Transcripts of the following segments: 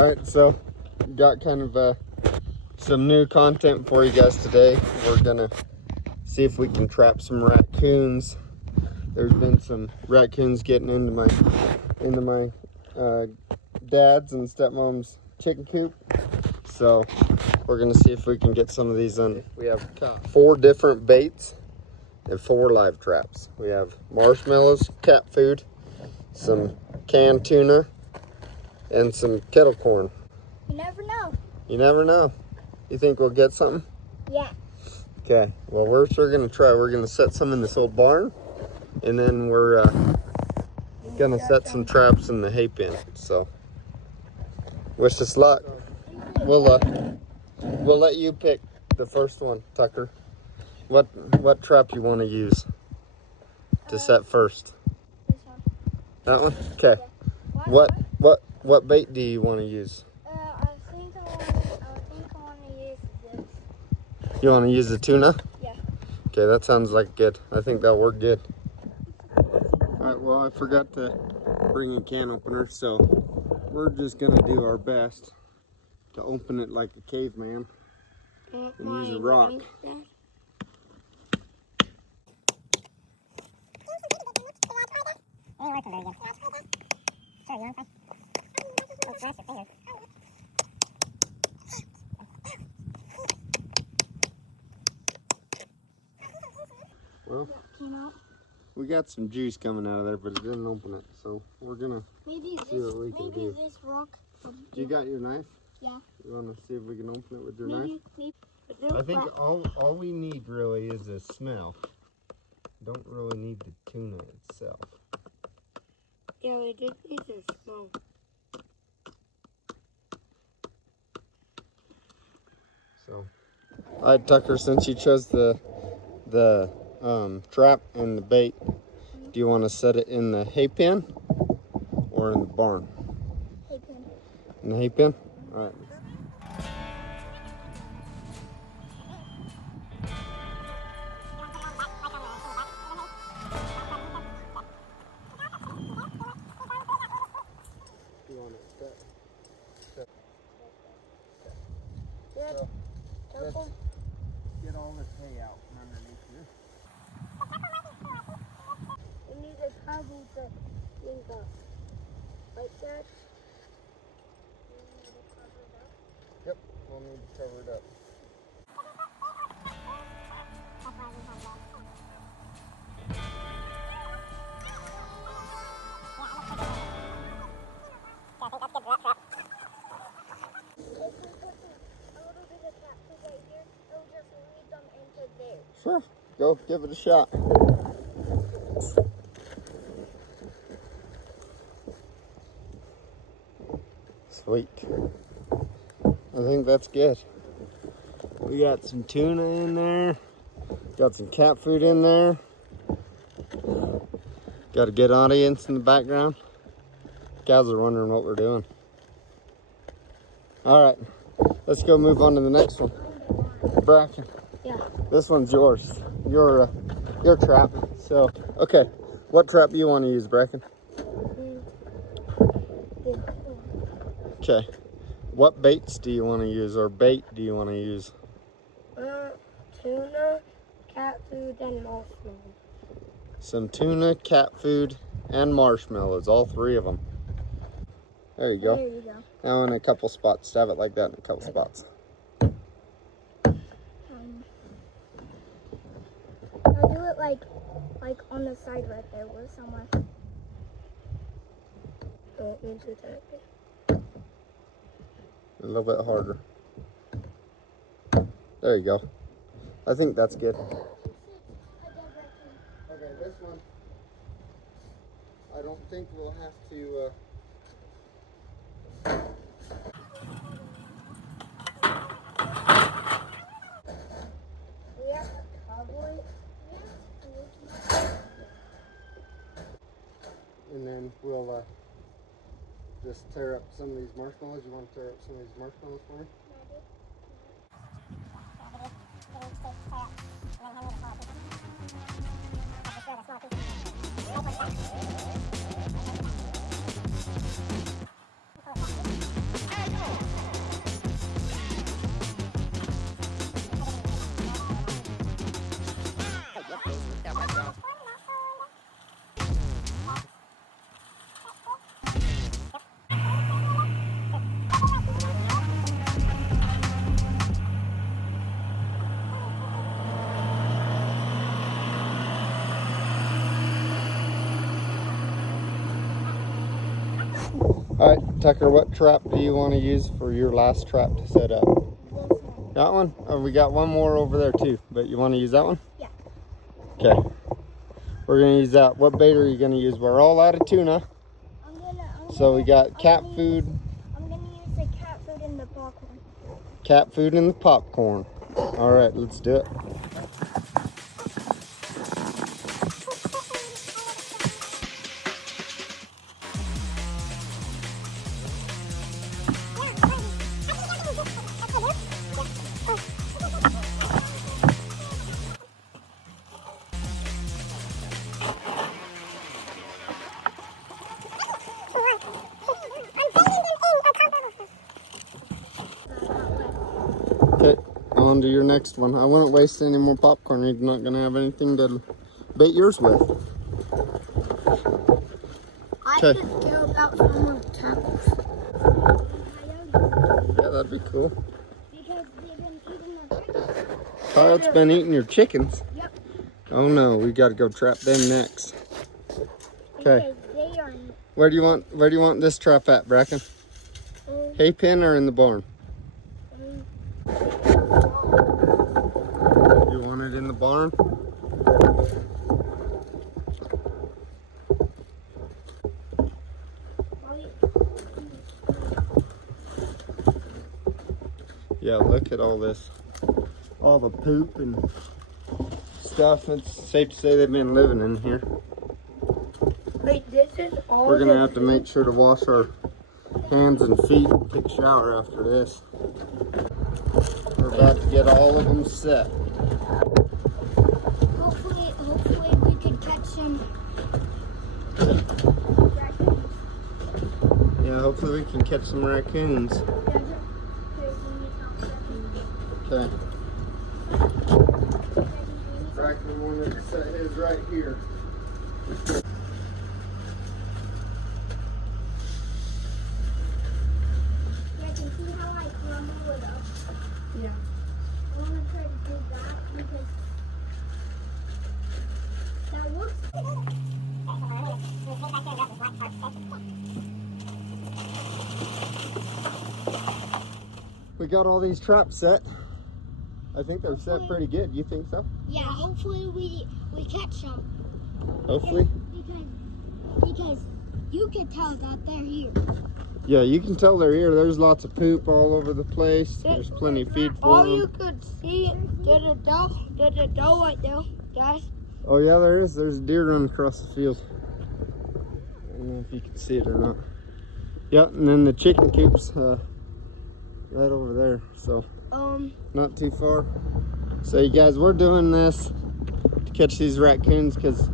Alright, so got kind of some new content for you guys today. We're gonna see if we can trap some raccoons. There's been some raccoons getting into my dad's and stepmom's chicken coop. So we're gonna see if we can get some of these on. We have 4 different baits and 4 live traps. We have marshmallows, cat food, some canned tuna, and some kettle corn. You never know. You never know. You think we'll get something? Yeah. Okay, well we're sure gonna try. We're gonna set some in this old barn, and then we're gonna set some traps in the hay pen. So wish us luck. We'll let you pick the first one, Tucker. What trap you want to use to set first? This one. That one? Okay. Yeah. What bait do you want to use? I think I want to use this. You want to use the tuna? Yeah. Okay, that sounds like good. I think that'll work good. Alright, well I forgot to bring a can opener, so we're just gonna do our best to open it like a caveman and use a rock. Well, we got some juice coming out of there, but it didn't open it, so we're gonna see what we can do. This rock. You got your knife? Yeah. You want to see if we can open it with your knife? I think all we need really is a smell. Don't really need the tuna itself. Yeah, we just need a smell. So, all right, Tucker, since you chose the trap and the bait, do you want to set it in the hay pen or in the barn? Hay pen. In the hay pen? All right. So, let's get all this hay out from underneath here. We need to cover the thing up. Like that. Yep, we'll need to cover it up. Sure, go give it a shot. Sweet. I think that's good. We got some tuna in there. Got some cat food in there. Got a good audience in the background. Cows are wondering what we're doing. All right, let's go move on to the next one. Bracken. Yeah. This one's yours. Your trap. So, okay, what trap do you want to use, Bracken? Okay. What baits do you want to use, or bait do you want to use? Tuna, cat food, and marshmallows. Some tuna, cat food, and marshmallows. All 3 of them. There you go. There you go. Now in a couple spots. Stab it like that in a couple spots. I'll do it like on the side right there where somewhere. Oh, it needs to turn. A little bit harder. There you go. I think that's good. Okay, this one, I don't think we'll have to... We have to cover it. And then we'll just tear up some of these marshmallows. You want to tear up some of these marshmallows for me? All right, Tucker, what trap do you want to use for your last trap to set up? That one? Oh, we got one more over there too, but you want to use that one? Yeah. Okay. We're going to use that. What bait are you going to use? We're all out of tuna. So we got cat food. I'm going to use the cat food and the popcorn. Cat food and the popcorn. All right, let's do it. Okay, on to your next one. I wouldn't waste any more popcorn. You're not going to have anything to bait yours with. I could care about some more tackles. Yeah, that'd be cool. Because they've been eating the chickens. Coyote's been eating your chickens. Yep. Oh no, we got to go trap them next. Okay. They are. Where do you want this trap at, Bracken? Hay pen or in the barn? You want it in the barn? Yeah, look at all this. All the poop and stuff. It's safe to say they've been living in here. Wait, this is all. We're gonna have to make sure to wash our hands and feet and take a shower after this. We're about to get all of them set. Hopefully we could catch some. Yeah, hopefully we can catch some raccoons. Okay. Raccoon wanted to set his right here. See how I crumble it up? Yeah. I want to try to do that because that looks. We got all these traps set. I think they're set pretty good. You think so? Yeah. Hopefully we catch some. Hopefully. Because you can tell that they're here. Yeah, you can tell they're here. There's lots of poop all over the place. There's plenty of feed for All them. you could see, there's a doe right there, guys. Oh yeah, there is. There's a deer running across the field. I don't know if you can see it or not. Yep, and then the chicken coops right over there. So not too far. So you guys, we're doing this to catch these raccoons because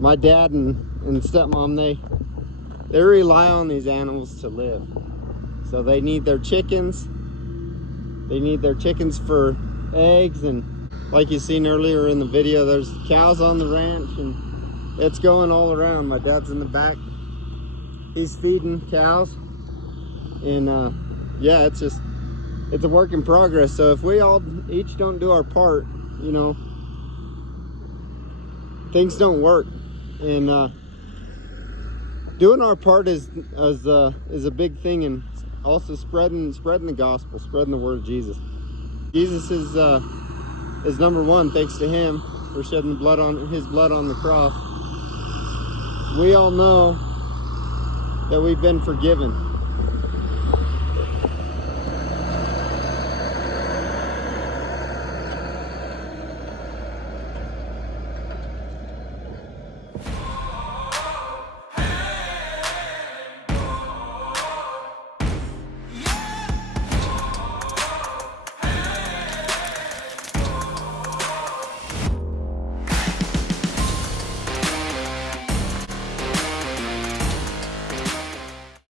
my dad and stepmom, they rely on these animals to live. So they need their chickens. They need their chickens for eggs, and like you seen earlier in the video, there's cows on the ranch and it's going all around. My dad's in the back. He's feeding cows. And yeah, it's a work in progress. So if we all each don't do our part, you know, things don't work. And doing our part is a big thing, and also spreading the gospel, spreading the word of Jesus. Jesus is number one, thanks to him for shedding his blood on the cross. We all know that we've been forgiven.